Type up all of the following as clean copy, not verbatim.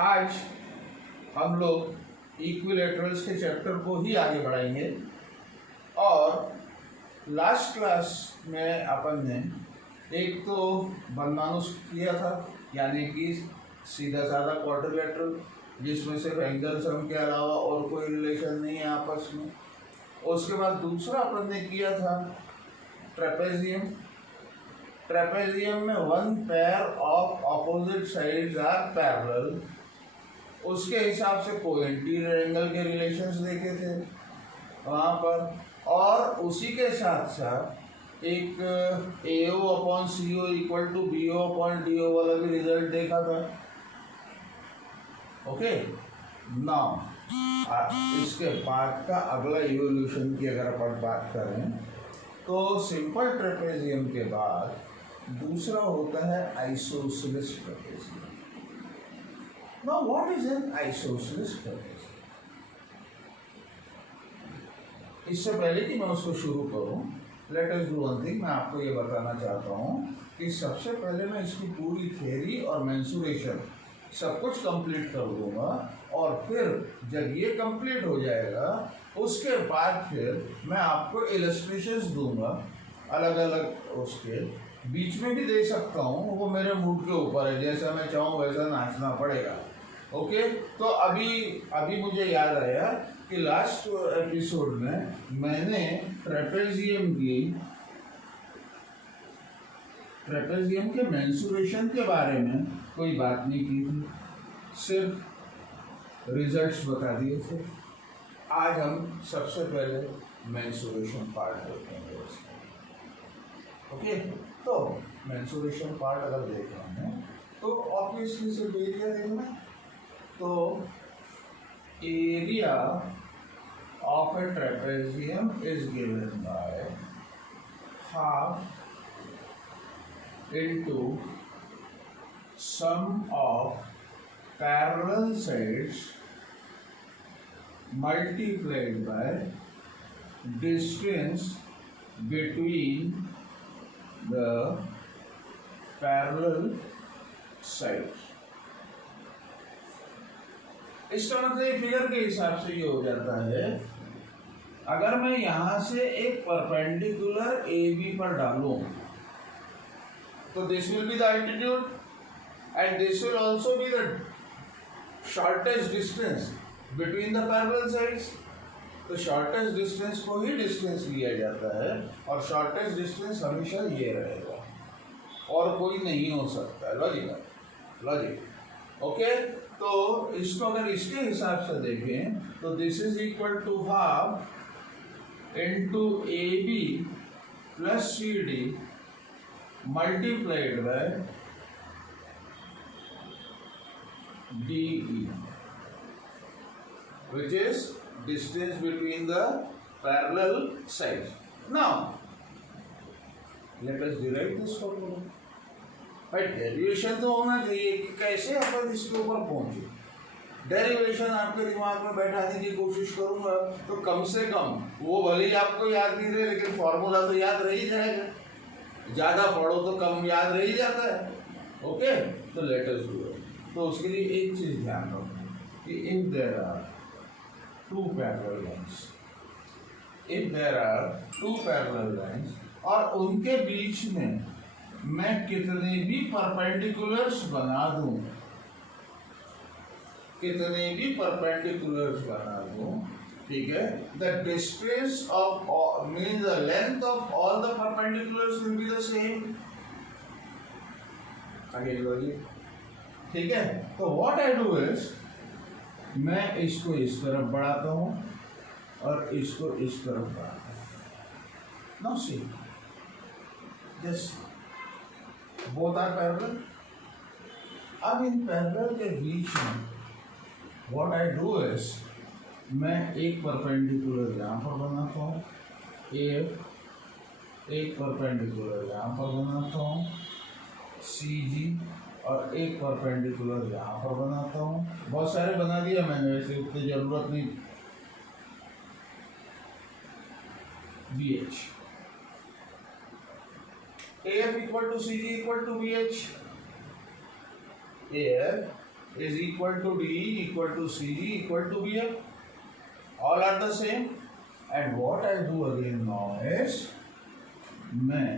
आज हम लोग इक्विलैटरल्स के चैप्टर को ही आगे बढ़ाएंगे। और लास्ट क्लास में अपन ने एक तो बर्नौलीस किया था, यानी कि सीधा साधा क्वाड्रिलैटरल जिसमें सिर्फ एंगल सम के अलावा और कोई रिलेशन नहीं है आपस में। उसके बाद दूसरा अपन ने किया था ट्रेपेजियम। ट्रेपेजियम में one pair of opposite sides are parallel, उसके हिसाब से कोइंटीरियर एंगल के रिलेशंस देखे थे वहाँ पर। और उसी के साथ साथ एक AO upon CO equal to BO upon DO वाला भी रिजल्ट देखा था। ओके, नाउ इसके बाद का अगला इवोल्यूशन की अगर अपन बात करें तो सिंपल ट्रेपेजियम के बाद दूसरा होता है isosceles trapezium. Now what is an isosceles trapezium? इससे पहले कि मैं उसको शुरू करूं, let us do one thing. मैं आपको ये बताना चाहता हूं कि सबसे पहले मैं इसकी पूरी थ्योरी और मेंसुरेशन सब कुछ कंप्लीट कर दूंगा, और फिर जब ये कंप्लीट हो जाएगा उसके बाद फिर मैं आपको इलस्ट्रेशंस दूंगा अलग अलग। उसके बीच में भी दे सकता हूँ, वो मेरे मूड के ऊपर है, जैसा मैं चाहूँ वैसा नाचना पड़ेगा। ओके, तो अभी मुझे याद आया कि लास्ट एपिसोड में मैंने ट्रेपेजियम के मेंसुरेशन के बारे में कोई बात नहीं की थी, सिर्फ रिजल्ट्स बता दिए थे। आज हम सबसे पहले मेंसुरेशन पार्ट देखेंगे उसका। ओके, तो मेंसुरेशन पार्ट अगर देख रहे हैं तो ऑब्वियसली सिर्फ एरिया देखना। तो area of A trapezium is given by half into sum of parallel sides multiplied by distance between the parallel sides। इसका मतलब फिगर के हिसाब से ये हो जाता है, अगर मैं यहाँ से एक परपेंडिकुलर AB पर डालूं तो this will be the altitude and this will also be the shortest distance between the parallel sides। तो shortest distance को ही distance लिया जाता है, और shortest distance हमेशा ये रहेगा और कोई नहीं हो सकता। Logic okay. तो इसको अगर इसके हिसाब से देखें तो this is equal to half into AB plus CD multiplied by DE, which is distance between the parallel sides। Now let us derive this formula। भाई डेरिवेशन तो होना चाहिए कि कैसे अपन इसके ऊपर पहुंचे। डेरिवेशन आपके दिमाग में बैठाने की कोशिश करूंगा तो कम से कम वो भले ही आपको याद नहीं रहे, लेकिन फॉर्मूला तो याद रह ही जाएगा। ज़्यादा पढ़ो तो कम याद रह ही जाता है। ओके, तो लेट अस डू इट। तो उसके लिए एक चीज़ ध्यान रखो कि if there are two parallel lines और उनके बीच में मैं कितने भी परपेंडिकुलर्स बना दूं, ठीक है, the distance of means the length of all the perpendiculars will be the same। आगे लॉजिक, ठीक है। तो what I do is मैं इसको इस तरफ बढ़ाता हूँ और इसको इस तरफ बढ़ाता हूँ। Now see, just both are parallel। अब इन पैरेलल के बीच में what I do is मैं एक परपेंडिकुलर यहाँ पर बनाता हूँ, एक परपेंडिकुलर यहाँ पर बनाता हूँ CG, और एक परपेंडिकुलर यहाँ पर बनाता हूँ। बहुत सारे बना दिया मैंने, वैसे उतनी ज़रूरत नहीं। BH AF equal to CG equal to BH। AF is equal to DE equal to CG equal to BF. All are the same. And what I do again now is मैं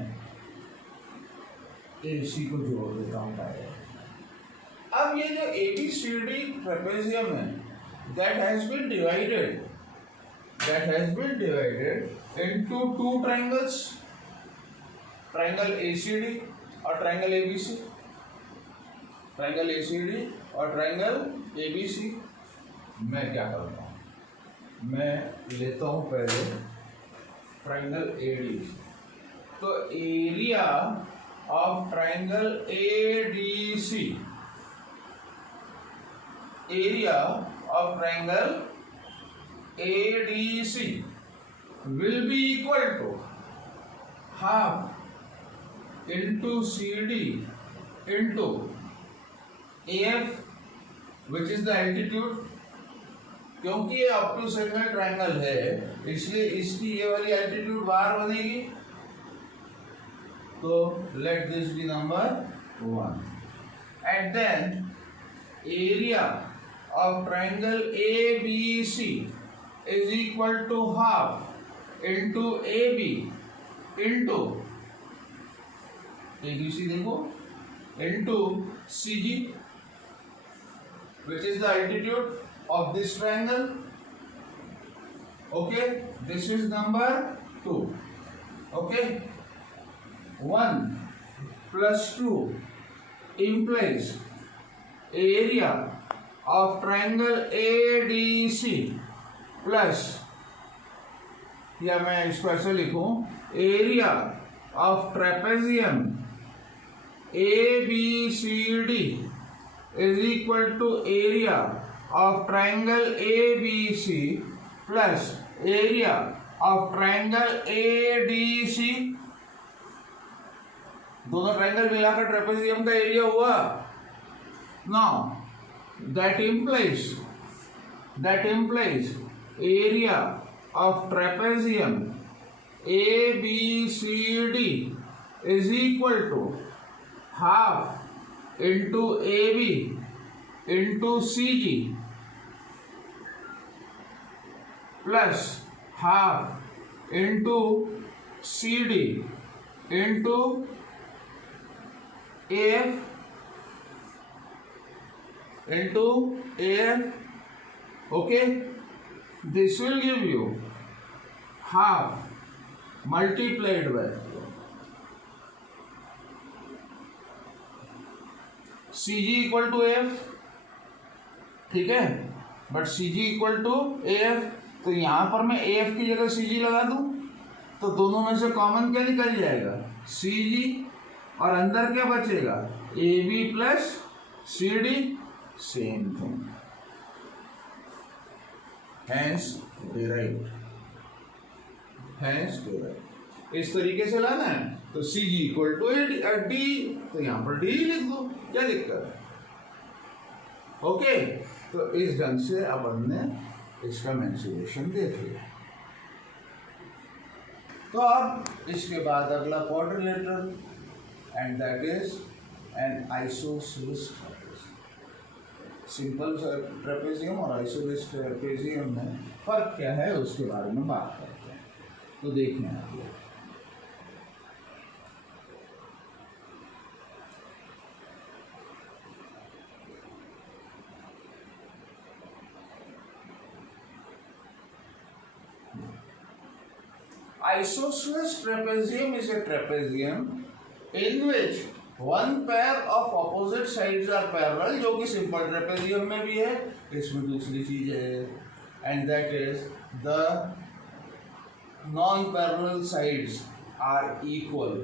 AC को जोड़ देता हूँ direct. अब ये जो ABCD trapezium है that has been divided into two triangles, triangle ACD और triangle ABC, triangle ACD और triangle ABC. मैं क्या करता हूँ, मैं लेता हूँ पहले triangle ADC. तो area of triangle ADC, area of triangle ADC will be equal to half into CD into AF, which is the altitude. क्योंकि ये ऑब्टयूज एंगल ट्राइंगल है इसलिए इसकी ये वाली एल्टीट्यूड बाहर बनेगी. तो let this be number 1. And then area of triangle ABC is equal to half into AB into ABC देखो into CG, which is the altitude of this triangle. Okay, this is number 2. Okay, 1 plus 2 implies area of triangle ADC plus, या मैं इसको ऐसे लिखूं, area of trapezium ABCD is equal to area of triangle ABC plus area of triangle ADC. दोनों triangle मिलाकर trapezium का area हुआ. Now that implies area of trapezium ABCD is equal to half into AB into CG plus half into CD into AF into AF. Okay, this will give you half multiplied by CG equal to AF. ठीक है, but CG equal to AF. तो यहाँ पर मैं AF की जगह CG लगा दूं तो दोनों में से कॉमन क्या निकल जाएगा, CG, और अंदर क्या बचेगा, AB plus CD. Same thing, hence derived. इस तरीके से लाना है तो CG इक्वल टू D, तो यहाँ पर D लिख दो, क्या दिक्कत है. ओके, तो इस ढंग से अपन ने इसका मेंसुरेशन देख लिया. तो अब इसके बाद अगला quadrilateral, and that is an isosceles trapezium. Simple trapezium और आइसोसेलेस ट्रेपेजियम में फर्क क्या है उसके बारे में बात करते हैं. तो देखने आइए. Isosceles trapezium is a trapezium in which one pair of opposite sides are parallel, जो कि सिंपल ट्रेपेजियम में भी है, इसमें दूसरी चीज है, and that is the non-parallel sides are equal.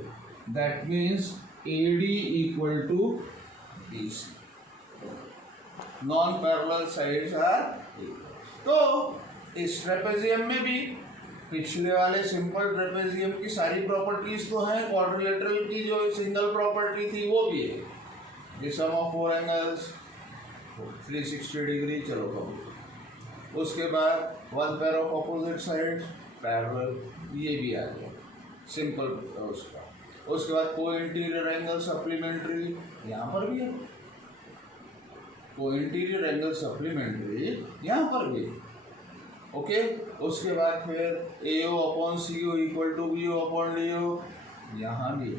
That means AD equal to BC. Non-parallel sides are equal. तो इस ट्रेपेजियम में भी पिछले वाले सिंपल ट्रेपेजियम की सारी प्रॉपर्टीज तो हैं, क्वाड्रिलेटरल की जो सिंगल प्रॉपर्टी थी वो भी है, the sum of 4 angles 360 degree. चलो कब उसके बाद one pair of opposite side parallel, ये भी आ गया सिंपल उसका. उसके बाद को इंटीरियर एंगल सप्लीमेंट्री, यहाँ पर भी है. को इंटीरियर एंगल सप्लीमेंट्री यहाँ पर भी, ओके। उसके बाद फिर AO upon CO equal to BO upon DO यहाँ भी।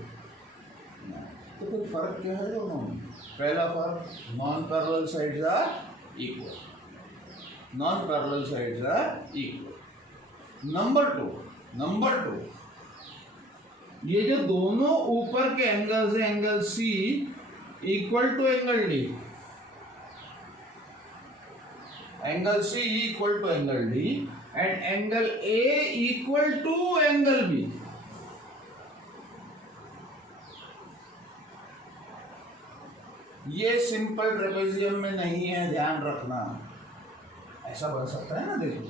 तो फिर फर्क क्या है दोनों में? पहला फर्क, non parallel sides are equal, non parallel sides are equal. Number two, ये जो दोनों ऊपर के एंगल्स हैं, angle C equal to angle D, angle C equal to angle D and angle A equal to angle B। ये simple trapezium में नहीं है, ध्यान रखना। ऐसा बन सकता है ना, देखो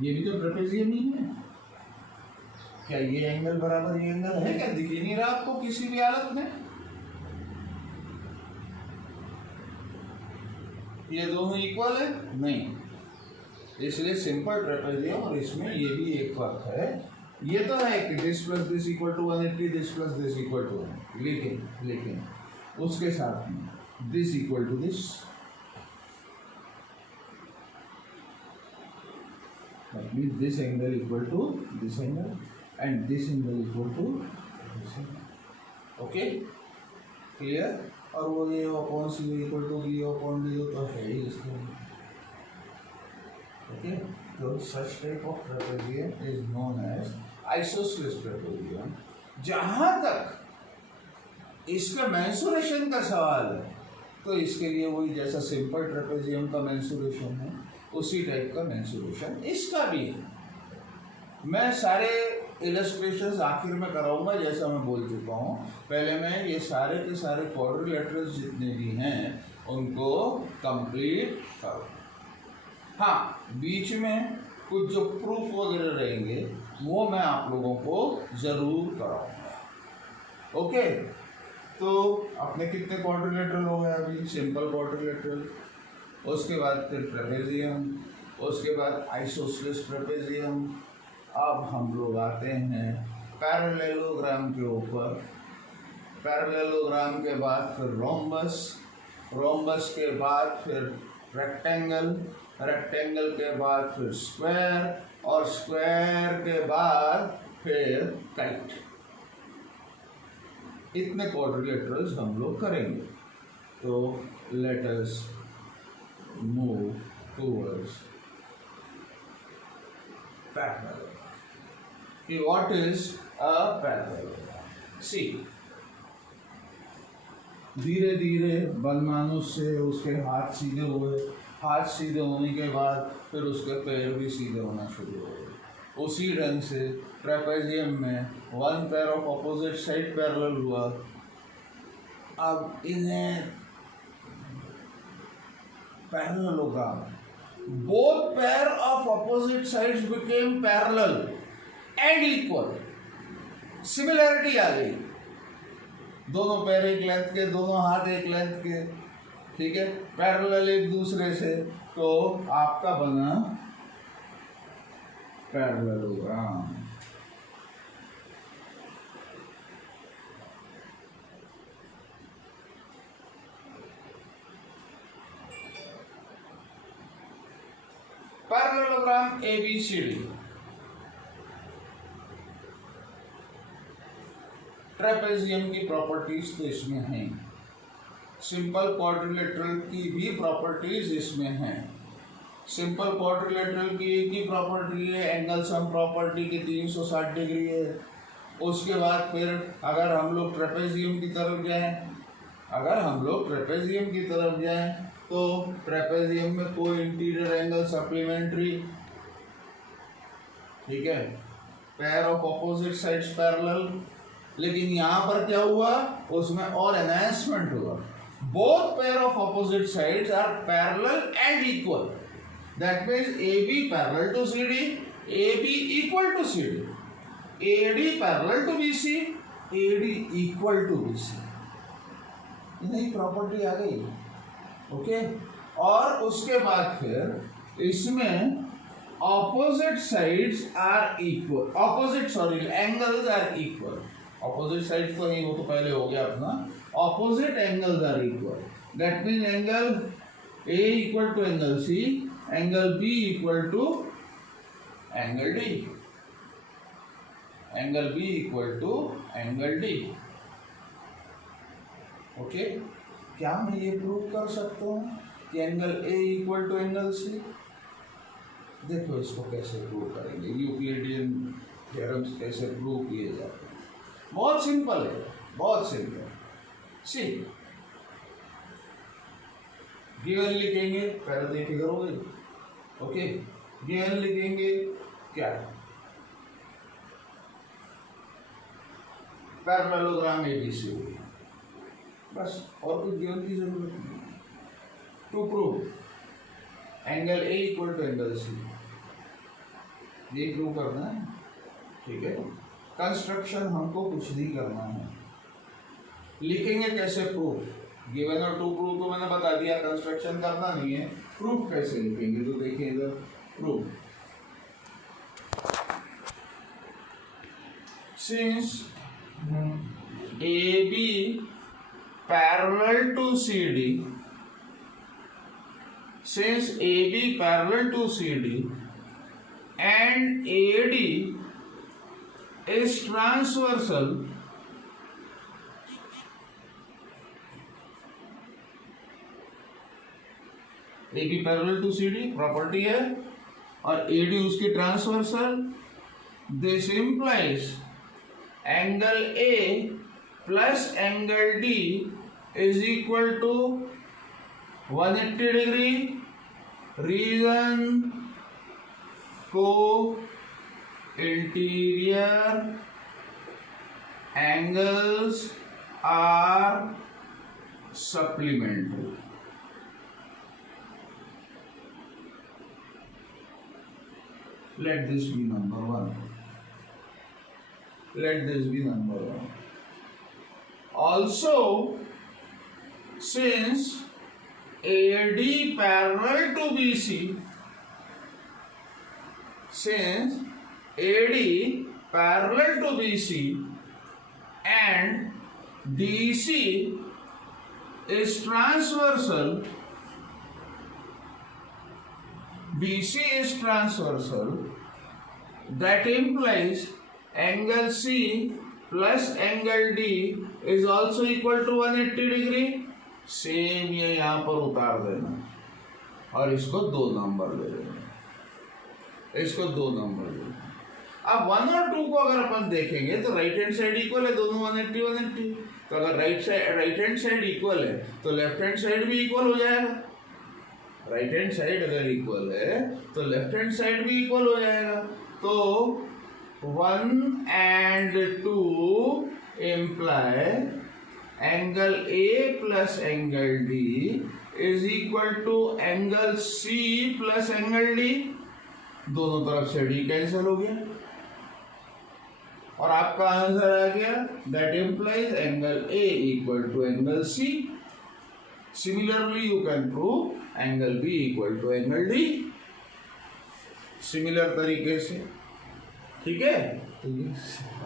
ये भी तो ट्रेपेजियम ही है। क्या ये एंगल बराबर ये एंगल है? क्या दिख ही नहीं रहा आपको किसी भी हालत में? ये दोनों इक्वल है? नहीं। इसलिए सिंपल ट्रेपेजियम और इसमें ये भी एक फर्क है। ये तो है कि this plus this equal to 180, this plus this equal to 1, लेकिन उसके साथ में this equal to this, this angle equal to this angle and this angle equal to this angle. Okay, clear? और वो ये upon C equal to B upon D तो है ही इसके। ओके, तो such type of trapezium is known as isosceles trapezium. जहां तक इसका मेंसुरेशन का सवाल है तो इसके लिए वही जैसा सिंपल ट्रेपेजियम का मेंसुरेशन है उसी टाइप का मेंसुरेशन इसका भी है। मैं सारे इलस्ट्रेशंस आखिर में कराऊंगा, जैसा मैं बोल चुका हूँ। पहले मैं ये सारे के सारे क्वाड्रिलेटरल्स जितने भी हैं उनको कंप्लीट करूँगा। हाँ, बीच में कुछ जो प्रूफ वगैरह रहेंगे वो मैं आप लोगों को ज़रूर कराऊंगा। ओके, तो अपने कितने क्वाड्रिलेटरल हो गए अभी? सिंपल क्वाड्रिलेटरल, उसके बाद फिर ट्रेपेजियम, उसके बाद आइसोसेलेस ट्रेपेजियम। अब हम लोग आते हैं पैरेललोग्राम के ऊपर। पैरेललोग्राम के बाद फिर रोम्बस, रोम्बस के बाद फिर रेक्टेंगल, रेक्टेंगल के बाद फिर स्क्वायर और स्क्वायर के बाद फिर काइट। इतने क्वाड्रिलेटरल्स हम लोग करेंगे। तो let us move towards parallelogram. What is a parallelogram? See, धीरे धीरे बनमानुष से उसके हाथ सीधे हुए, हाथ सीधे होने के बाद फिर उसके पैर भी सीधे होना शुरू हो गए। उसी ढंग से ट्रेपेजियम में one pair of opposite side parallel हुआ। अब इन्हें parallelogram, both pair of opposite sides became parallel and equal. Similarity आ गई, दोनों पैर एक लेंथ के, दोनों हाथ एक लेंथ के, ठीक है, पैरेलल एक दूसरे से, तो आपका बना पैरेललोग्राम। Parallelogram ABCD। ट्रेपेजियम की प्रॉपर्टीज तो इसमें हैं, सिंपल क्वाड्रिलेटरल की भी प्रॉपर्टीज इसमें हैं। सिंपल क्वाड्रिलेटरल की एक ही प्रॉपर्टी है, एंगल सम प्रॉपर्टी की 360 डिग्री है। उसके बाद फिर अगर हम लोग ट्रेपेजियम की तरफ जाएं, तो ट्रेपेजियम में कोई इंटीरियर एंगल सप्लीमेंट्री, ठीक है, pair of opposite sides parallel. लेकिन यहाँ पर क्या हुआ, उसमें और एनहांसमेंट हुआ। Both pair of opposite sides are parallel and equal. That means AB parallel to CD, AB equal to CD, AD parallel to BC, AD equal to BC। इन्हीं property आ गई। ओके, और उसके बाद फिर इसमें opposite sides are equal, angles are equal. Opposite side तो नहीं, वो तो पहले हो गया अपना। Opposite angles are equal, that mean angle A equal to angle C, angle B equal to angle D, angle B equal to angle D. Okay, क्या मैं ये प्रूव कर सकता हूँ कि angle A equal to angle C? देखो इसको कैसे प्रूव करेंगे, यूक्लिडियन थ्योरम्स कैसे प्रूव किए जाते हैं। बहुत सिंपल है, बहुत सिंपल। सी गिवन लिखेंगे, पहले तो ये फिगर हो गई। ओके, गिवन लिखेंगे क्या? पैरेललोग्राम एबीसी हो गया, बस, और कुछ गिवन की जरूरत नहीं। To prove angle A equal to angle C, ये प्रूव करना है, ठीक है। कंस्ट्रक्शन हमको कुछ नहीं करना है, लिखेंगे कैसे प्रूफ, गिवन और टू प्रूफ तो मैंने बता दिया, कंस्ट्रक्शन करना नहीं है। प्रूफ कैसे लिखेंगे तो देखिए इधर, proof since A B parallel to C D, since AB parallel to CD and AD is transversal, AB parallel to CD property है और AD उसकी transversal, this implies angle A plus angle D is equal to 180 degree. Reason को interior angles are supplementary. Let this be number 1, let this be number 1. Also, since AD parallel to BC, since AD parallel to BC and DC is transversal, BC is transversal, that implies angle C plus angle D is also equal to 180 degree. Same ये यहाँ पर उतार देना और इसको 2 number दे देना, इसको 2 number दे देना। अब 1 और 2 को अगर अपन देखेंगे तो राइट हैंड साइड इक्वल है, दोनों 180 180। तो अगर राइट हैंड साइड इक्वल है तो लेफ्ट हैंड साइड भी इक्वल हो जाएगा। राइट हैंड साइड अगर इक्वल है तो लेफ्ट हैंड साइड भी इक्वल हो जाएगा। तो 1 and 2 imply angle A plus angle D is equal to angle C plus angle D। दोनों तरफ से D कैंसिल हो गया और आपका आंसर आ गया, that implies angle A equal to angle C। Similarly you can prove angle B equal to angle D, similar तरीके से, ठीक है। तो ये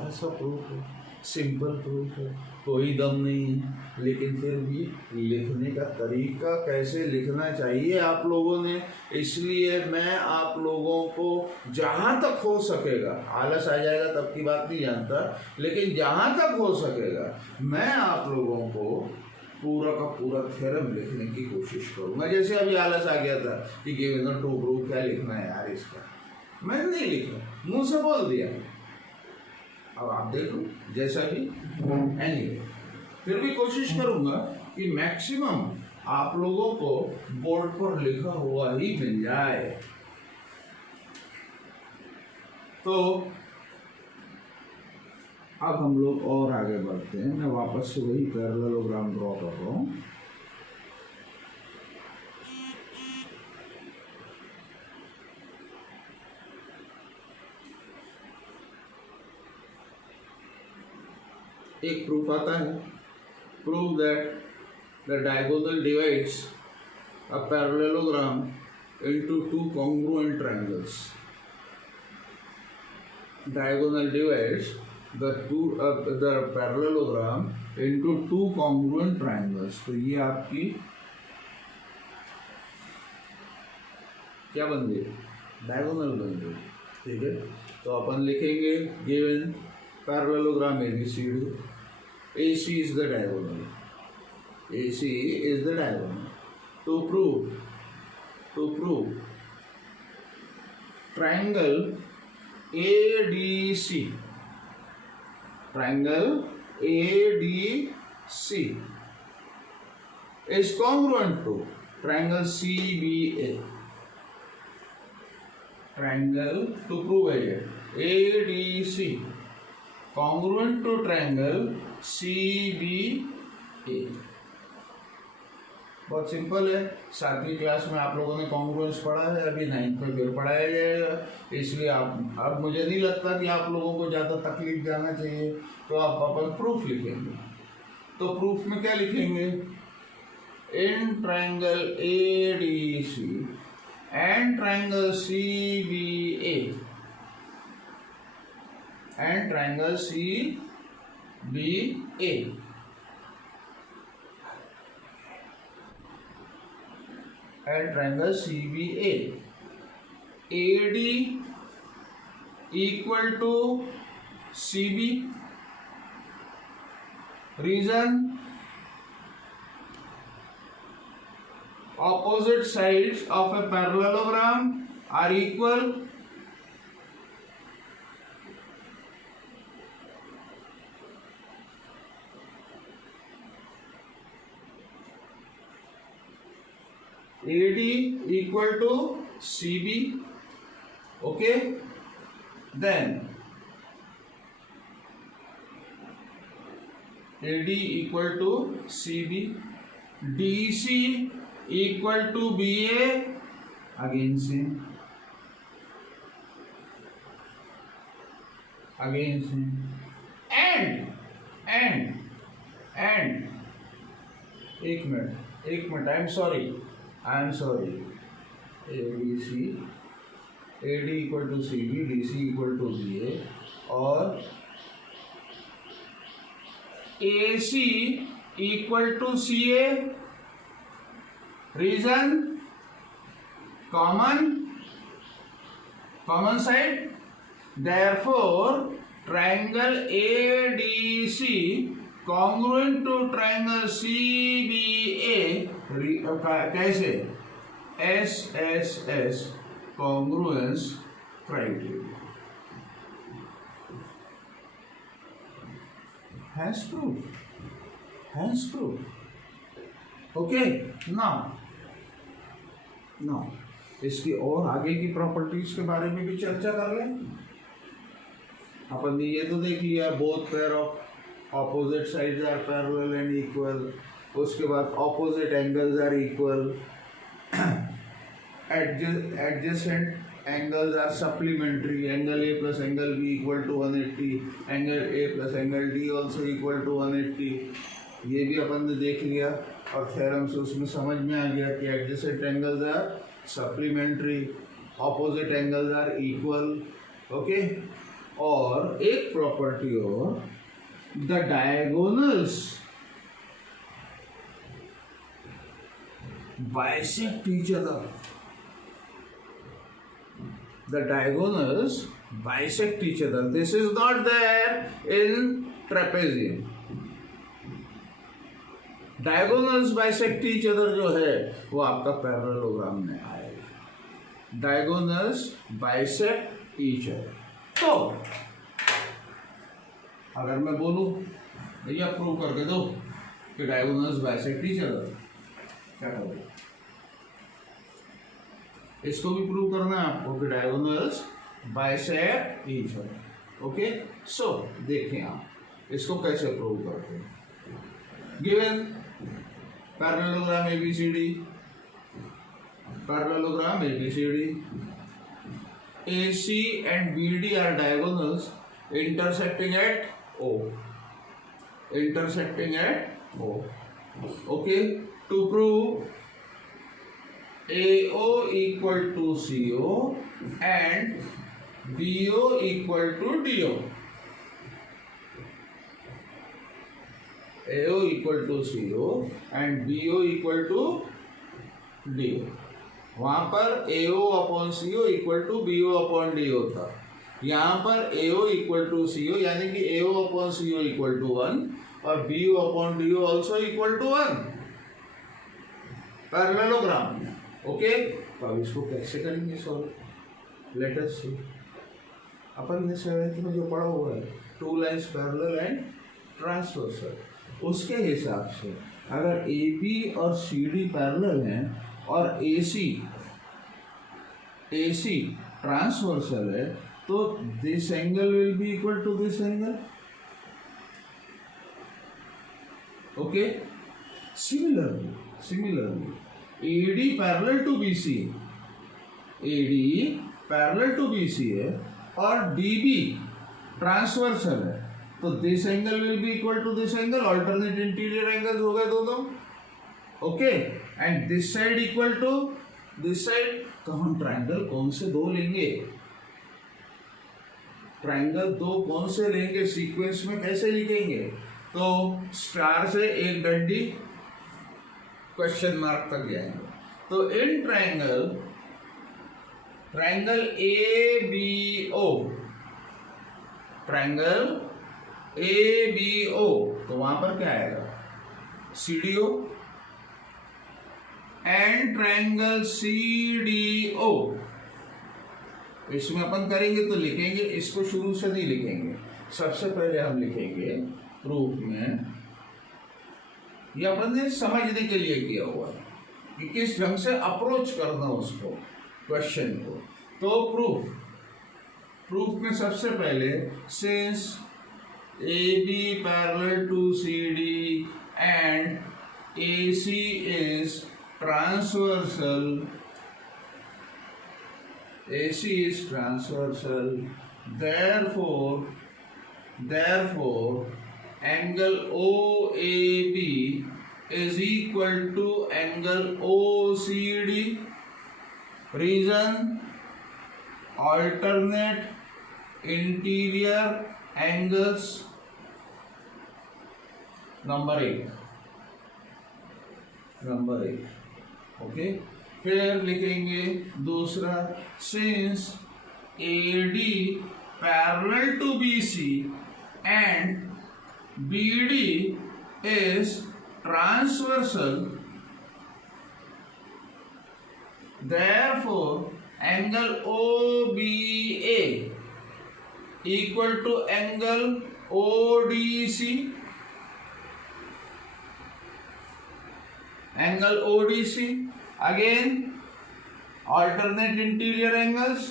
ऐसा प्रूफ है, सिंपल प्रूफ है, कोई दम नहीं है, लेकिन फिर भी लिखने का तरीका कैसे लिखना चाहिए आप लोगों ने, इसलिए मैं आप लोगों को जहाँ तक हो सकेगा, आलस आ जाएगा तब की बात नहीं जानता, लेकिन जहाँ तक हो सकेगा मैं आप लोगों को पूरा का पूरा थ्योरम लिखने की कोशिश करूँगा। जैसे अभी आलस आ गया था कि गिवन टू प्रूफ क्या लिखना है यार, इसका मैंने नहीं लिखा, मुँह से बोल दिया। अब आप देखो जैसा भी, एनीवे फिर भी कोशिश करूंगा कि मैक्सिमम आप लोगों को बोर्ड पर लिखा हुआ ही मिल जाए। तो अब हम लोग और आगे बढ़ते हैं, मैं वापस से वही पैरेललोग्राम ड्रॉ कर रहा हूँ। एक प्रूफ आता है, prove that the diagonal divides a parallelogram into 2 congruent triangles। Diagonal divides the parallelogram into two congruent triangles. तो ये आपकी क्या बन गई, डायगोनल बन गई, ठीक है। तो अपन लिखेंगे given parallelogram ABCD, AC is the diagonal, AC is the diagonal. To prove triangle ADC, triangle ADC is congruent to triangle CBA. Triangle, to prove it, ADC congruent to triangle CBA. बहुत simple है। 7वीं class में आप लोगों ने congruence पढ़ा है, अभी 9th में फिर पढ़ाया जाएगा, इसलिए आप अब मुझे नहीं लगता कि आप लोगों को ज़्यादा तकलीफ जाना चाहिए। तो आप अपन प्रूफ लिखेंगे। तो प्रूफ में क्या लिखेंगे, in triangle ADC and triangle CBA and triangle CBA and triangle CBA, AD equal to CB. Reason, opposite sides of a parallelogram are equal. AD equal to CB, okay. Then AD equal to CB, DC equal to BA, again same, and एक minute, I am sorry, ABC, AD equal to CB, DC equal to BA और AC equal to CA. Reason, common side, therefore triangle ADC congruent to triangle CBA, कैसे, SSS congruence criteria. Hence proof. Okay, now इसकी और आगे की properties के बारे में भी चर्चा कर लें। अपन ने ये तो देख लिया, both pair of opposite sides are parallel and equal, उसके बाद opposite angles are equal, adjacent angles are supplementary, angle A plus angle B equal to 180, angle A plus angle D also equal to 180, ये भी अपन ने देख लिया और theorem से उसमें समझ में आ गया कि adjacent angles are supplementary, opposite angles are equal, okay. और एक प्रॉपर्टी और, the diagonals bisect each other. The diagonals bisect each other. This is not there in trapezium. Diagonals bisect each other जो है वो आपका parallelogram में आएगा. Diagonals bisect each other. तो अगर मैं बोलूं भैया प्रूव करके दो कि diagonals bisect each other, क्या करोगे? इसको भी प्रूव करना है आपको कि diagonals bisect each other, okay. So देखें आप इसको कैसे प्रूव करते हैं। Given parallelogram ABCD, AC and BD are diagonals intersecting at O, okay. To prove AO equal to CO and BO equal to DO, AO equal to CO and BO equal to DO। वहाँ पर AO upon CO equal to BO upon DO था। यहाँ पर AO equal to CO यानी कि AO upon CO equal to 1 और BO upon DO also equal to 1 parallelogram. Okay, तो अब इसको कैसे करेंगे सॉल्व? लेट अस सी। अपन ने 7th में जो पढ़ा हुआ है 2 लाइन्स पैरेलल एंड ट्रांसवर्सल, उसके हिसाब से अगर AB और CD पैरेलल हैं और AC ट्रांसवर्सल है तो this angle will be equal to this angle. Okay, similarly AD parallel to BC है और DB ट्रांसवर्सल है तो this angle will be equal to this angle, alternate interior angles हो गए दोनों। Okay, and this side equal to this side. तो हम triangle कौन से दो लेंगे? ट्राइंगल दो कौन से लेंगे? सीक्वेंस में कैसे लिखेंगे? तो स्टार से एक डंडी क्वेश्चन मार्क तक जाएंगे। तो इन ट्राइंगल ABO, तो वहां पर क्या आएगा? CDO and triangle CDO। इसमें अपन करेंगे तो लिखेंगे, इसको शुरू से नहीं लिखेंगे, सबसे पहले हम लिखेंगे प्रूफ में। ये अपन ने समझने के लिए किया हुआ है कि किस ढंग से अप्रोच करना उसको, क्वेश्चन को। तो प्रूफ में सबसे पहले since AB parallel to CD and AC is transversal, therefore angle OAB is equal to angle OCD. Reason, alternate interior angles. Number 1। Okay, फिर लिखेंगे दूसरा, since AD parallel to BC and BD is transversal, therefore angle OBA equal to angle ODC. Angle ODC again alternate interior angles।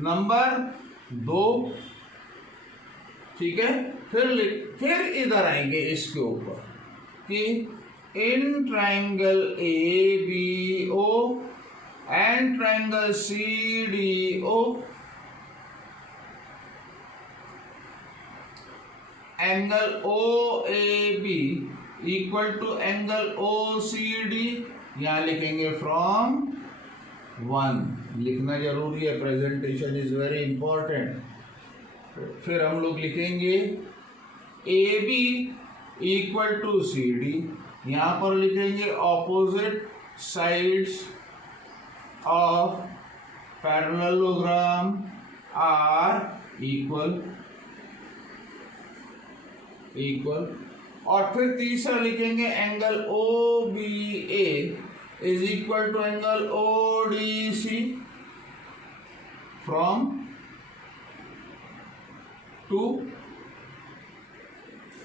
Number 2, ठीक है। फिर इधर आएंगे इसके ऊपर कि इन triangle ABO and triangle CDO angle OAB equal to angle OCD। यहाँ लिखेंगे फ्रॉम 1, लिखना जरूरी है, प्रेजेंटेशन इज वेरी इंपॉर्टेंट। फिर हम लोग लिखेंगे AB इक्वल टू CD, यहाँ पर लिखेंगे opposite sides of parallelogram are equal, और फिर तीसरा लिखेंगे angle OBA is equal to angle ODC from 2।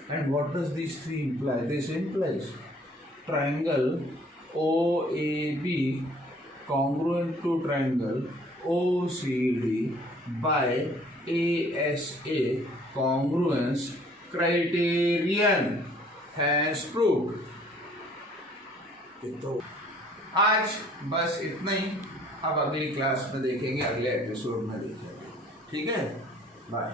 And what does these three imply? This implies triangle OAB congruent to triangle OCD by ASA congruence criterion has proved। तो आज बस इतना ही, अब अगली क्लास में देखेंगे, अगले एपिसोड में देखेंगे। ठीक है, बाय।